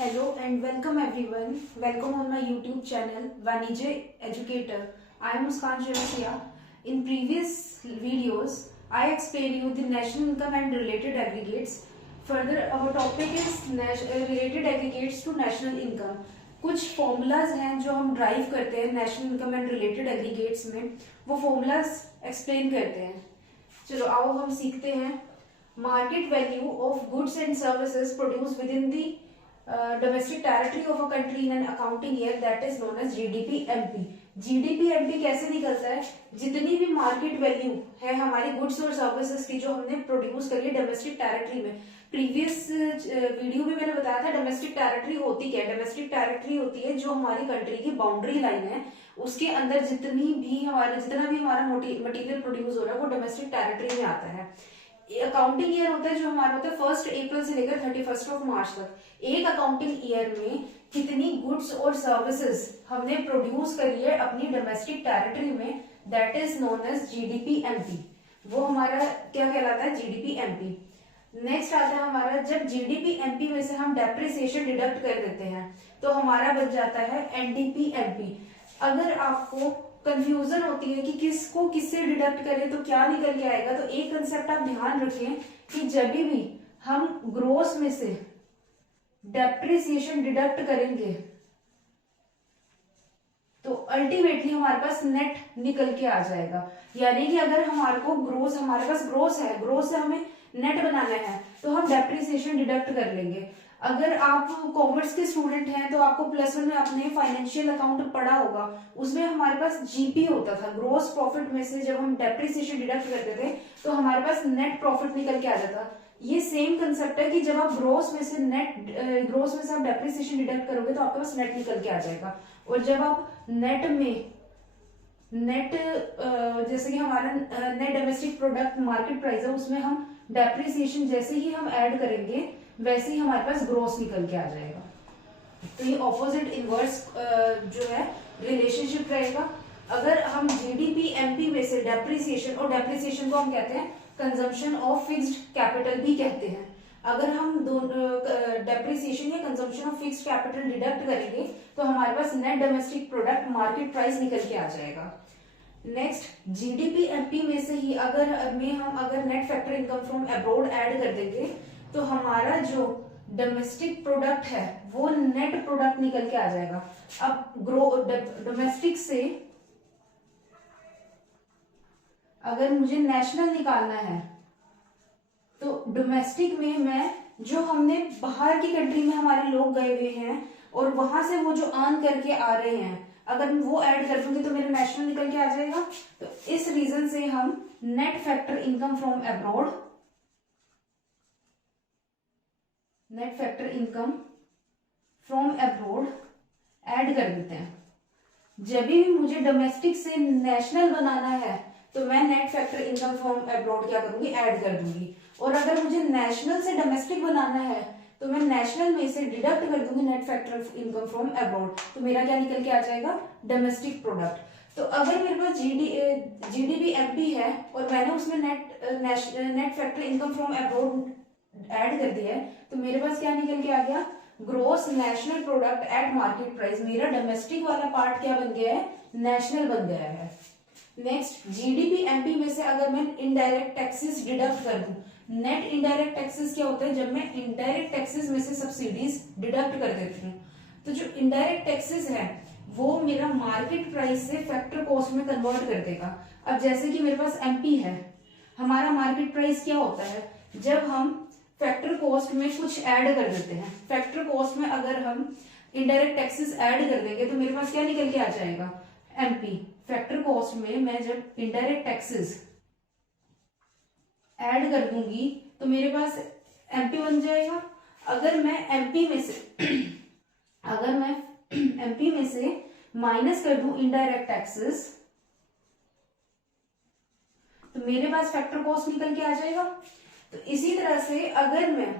Hello and welcome everyone. Welcome on my YouTube channel Vanijay Educator. I am Muskan Chirasia. In previous videos, I explained you the national income and related aggregates. Further, our topic is related aggregates to national income. कुछ formulas हैं जो हम drive करते हैं national income and related aggregates में, वो formulas explain करते हैं. चलो आओ हम सीखते हैं. Market value of goods and services produce within the domestic territory of a country in an accounting year that is known as GDP MP. GDP MP कैसे निकलता है? जितनी भी मार्केट वैल्यू है हमारी गुड्स और सर्विसेज की जो हमने प्रोड्यूस करी है डोमेस्टिक टेरिटरी में. प्रीवियस वीडियो में मैंने बताया था डोमेस्टिक टेरिटरी होती क्या है. डोमेस्टिक टेरिटरी होती है जो हमारी कंट्री की बाउंड्री लाइन है, उसके अंदर जितना भी हमारा मटेरियल प्रोड्यूस हो रहा है वो डोमेस्टिक टेरिटरी में आता है. अकाउंटिंग ईयर होता है जो हमारा होता है 1 अप्रैल से लेकर 31 मार्च तक. एक अकाउंटिंग ईयर में कितनी गुड्स और सर्विसेज हमने प्रोड्यूस करी है अपनी डोमेस्टिक टेरिटरी में, that is known as GDP MP. वो हमारा क्या कहलाता है? जीडीपी-एमपी. नेक्स्ट आता है हमारा, जब जीडीपी-एमपी में से हम डेप्रिसिएशन डिडक्ट कर देते हैं तो हमारा बन जाता है एनडीपी-एमपी. अगर आपको कंफ्यूजन होती है कि किसको किससे डिडक्ट करें तो क्या निकल के आएगा, तो एक कंसेप्ट आप ध्यान रखें कि जब भी हम ग्रोस में से डेप्रिसिएशन डिडक्ट करेंगे तो अल्टीमेटली हमारे पास नेट निकल के आ जाएगा. यानी कि अगर हमारे पास ग्रोस से हमें नेट बनाना है तो हम डेप्रिसिएशन डिडक्ट कर लेंगे. अगर आप कॉमर्स के स्टूडेंट हैं तो आपको +1 में आपने फाइनेंशियल अकाउंट पढ़ा होगा, उसमें हमारे पास जीपी होता था. ग्रोस प्रॉफिट में से जब हम डेप्रिसिएशन डिडक्ट करते थे तो हमारे पास नेट प्रॉफिट निकल के आ जाता. ये सेम कंसेप्ट है कि जब आप ग्रोस में से आप डेप्रिसिएशन डिडक्ट करोगे तो आपके पास नेट निकल के आ जाएगा. और जब आप नेट जैसे कि हमारा net domestic product market price है, उसमें हम डेप्रिसिएशन जैसे ही हम ऐड करेंगे वैसे ही हमारे पास ग्रोस निकल के आ जाएगा. तो ये ऑपोजिट इनवर्स जो है रिलेशनशिप रहेगा. अगर हम जीडीपी-एमपी में से डेप्रिसिएशन, और डेप्रिसिएशन को हम कहते हैं कंजम्पशन ऑफ फिक्स्ड कैपिटल भी कहते हैं, अगर हम डेप्रिसिएशन या consumption of fixed capital deduct करेंगे तो हमारे पास net domestic product market price निकल के आ जाएगा. नेक्स्ट, जीडीपी-एमपी में से ही अगर net factor income from abroad add कर देंगे तो हमारा जो डोमेस्टिक प्रोडक्ट है वो नेट प्रोडक्ट निकल के आ जाएगा. अब डोमेस्टिक से अगर मुझे नेशनल निकालना है तो डोमेस्टिक में मैं जो हमने बाहर की कंट्री में हमारे लोग गए हुए हैं और वहां से वो जो अर्न करके आ रहे हैं, अगर वो ऐड कर दूंगी तो मेरा नेशनल निकल के आ जाएगा. तो इस रीजन से हम net factor income from abroad add कर देते हैं. जब भी मुझे डोमेस्टिक से नेशनल बनाना है तो मैं net factor income from abroad क्या करूंगी? ऐड कर दूंगी. और अगर मुझे नेशनल से डोमेस्टिक बनाना है तो मैं नेशनल में से डिडक्ट कर दूंगी net factor income from abroad, तो मेरा क्या निकल के आ जाएगा? Domestic product. तो अगर मेरे पास जीडीपी-एमपी है और मैंने उसमें net factor income from abroad add कर दिया है तो मेरे पास क्या निकल के आ गया? Gross national product at market price. मेरा डोमेस्टिक वाला पार्ट क्या बन गया है? नेशनल बन गया है. नेक्स्ट, जीडीपी-एमपी में से अगर मैं इनडायरेक्ट टैक्सेस डिडक्ट कर दूं, नेट इनडायरेक्ट टैक्सेस क्या होता है? जब मैं इनडायरेक्ट टैक्सेस में से सब्सिडीज डिडक्ट कर देती हूँ तो जो इनडायरेक्ट टैक्सेस है वो मेरा मार्केट प्राइस से फैक्टर कॉस्ट में कन्वर्ट कर देगा. अब जैसे कि मेरे पास एमपी है, हमारा मार्केट प्राइस क्या होता है? जब हम फैक्टर कॉस्ट में कुछ ऐड कर देते हैं, फैक्टर कॉस्ट में अगर हम इनडायरेक्ट टैक्सेस ऐड कर देंगे तो मेरे पास क्या निकल के आ जाएगा? एमपी. फैक्टर कॉस्ट में मैं जब इनडायरेक्ट टैक्सेस ऐड कर दूंगी तो मेरे पास एमपी बन जाएगा. अगर मैं एमपी में से माइनस कर दूं इनडायरेक्ट टैक्सेस तो मेरे पास फैक्टर कॉस्ट निकल के आ जाएगा. तो इसी तरह से अगर मैं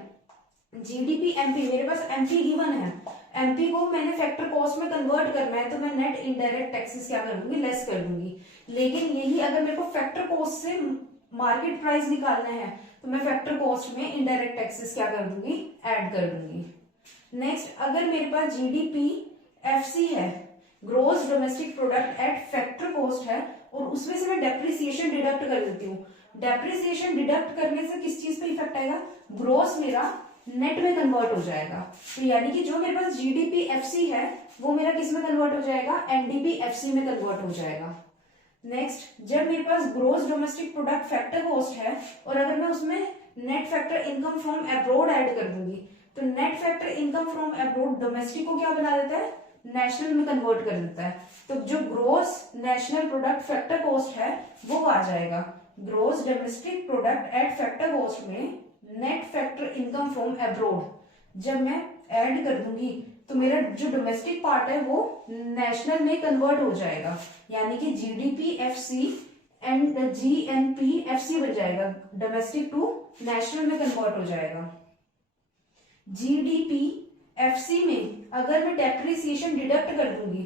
जीडीपी-एमपी, मेरे पास एमपी गिवन है, एमपी को मैंने फैक्टर कॉस्ट में कन्वर्ट करना है तो मैं नेट इनडायरेक्ट टैक्सेस क्या कर दूंगी? लेस कर दूंगी. लेकिन यही अगर मेरे को फैक्टर कॉस्ट से मार्केट प्राइस निकालना है तो मैं फैक्टर कॉस्ट में इनडायरेक्ट टैक्सेस क्या कर दूंगी? ऐड कर दूंगी. नेक्स्ट, अगर मेरे पास जीडीपी एफसी है, gross domestic product at factor cost है, और उसमें से मैं डेप्रिसिएशन डिडक्ट कर देती हूँ। डेप्रिसिएशन डिडक्ट करने से किस चीज पे इफेक्ट आएगा? ग्रोस मेरा नेट में कन्वर्ट हो जाएगा। तो यानी कि जो मेरे पास जीडीपी एफसी है वो मेरा किस में कन्वर्ट हो जाएगा? एनडीपी एफसी में कन्वर्ट हो जाएगा। नेक्स्ट, जब मेरे पास gross domestic product factor cost है और अगर मैं उसमें net factor income from abroad add कर दूंगी, तो net factor income from abroad domestic को क्या बना देता है? नेशनल में कन्वर्ट कर देता है। तो जो gross national product factor cost है वो आ जाएगा gross domestic product at factor cost में net factor income from abroad जब मैं ऐड कर दूंगी तो मेरा जो डोमेस्टिक पार्ट है वो नेशनल में कन्वर्ट हो जाएगा, यानी कि GDP FC and GNP FC बन जाएगा, डोमेस्टिक टू नेशनल में कन्वर्ट हो जाएगा। जीडीपी एफसी में अगर मैं डेप्रिसिएशन डिडक्ट कर दूंगी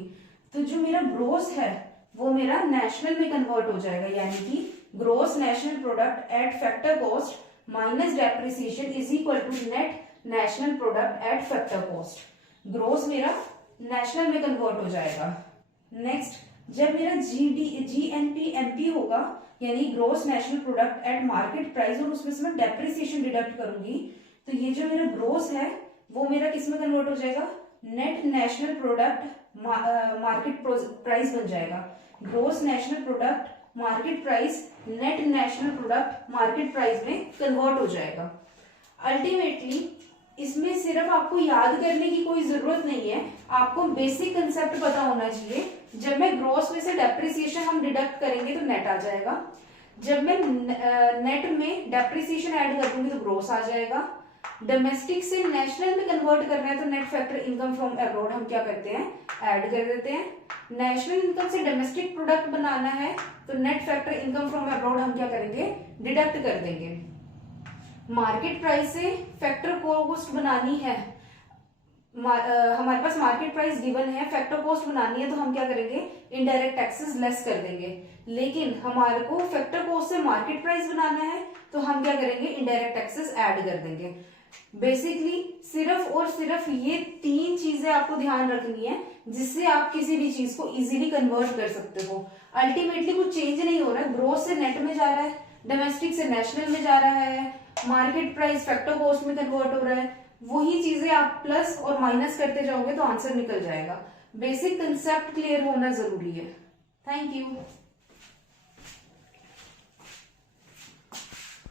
तो जो मेरा ग्रोस है वो मेरा नेशनल में कन्वर्ट हो जाएगा, यानी कि gross national product at factor cost minus depreciation is equal to net national product at factor cost. Gross मेरा नेशनल में कन्वर्ट हो जाएगा। नेक्स्ट, जब मेरा जीएनपी एमपी होगा, यानी gross national product at market price, और उसमें से मैं डेप्रिसिएशन डिडक्ट करूंगी, तो ये जो मेरा ग्रोस है वो मेरा किस में कन्वर्ट हो जाएगा? Net national product market price बन जाएगा। Gross national product market price net national product market price में कन्वर्ट हो जाएगा। अल्टीमेटली इसमें सिर्फ आपको याद करने की कोई जरूरत नहीं है, आपको बेसिक कंसेप्ट पता होना चाहिए। जब मैं ग्रोस में से डेप्रिसिएशन हम डिडक्ट करेंगे तो नेट आ जाएगा, जब मैं नेट में डेप्रिसिएशन ऐड कर दूंगी तो ग्रोस आ जाएगा। डोमेस्टिक से नेशनल में कन्वर्ट करना है तो net factor income from abroad हम क्या करते हैं? ऐड कर देते हैं। नेशनल इनकम से डोमेस्टिक प्रोडक्ट बनाना है तो net factor income from abroad हम क्या करेंगे? डिडक्ट कर देंगे। मार्केट प्राइस से फैक्टर कॉस्ट बनानी है, हमारे पास मार्केट प्राइस गिवन है, फैक्टर कॉस्ट बनानी है तो हम क्या करेंगे? इनडायरेक्ट टैक्सेस लेस कर देंगे। लेकिन हमारे को फैक्टर कॉस्ट से मार्केट प्राइस बनाना है तो हम क्या करेंगे? इनडायरेक्ट टैक्सेस ऐड कर देंगे। बेसिकली सिर्फ और सिर्फ ये तीन चीजें आपको ध्यान रखनी है जिससे आप किसी भी चीज को इजीली कन्वर्ट कर सकते हो। अल्टीमेटली कुछ चेंज नहीं हो रहा है, ग्रोस से नेट में जा रहा है, डोमेस्टिक से नेशनल में जा रहा है, मार्केट प्राइस फैक्टर कॉस्ट में कन्वर्ट हो रहा है। वही चीजें आप प्लस और माइनस करते जाओगे तो आंसर निकल जाएगा। बेसिक कंसेप्ट क्लियर होना जरूरी है। Thank you.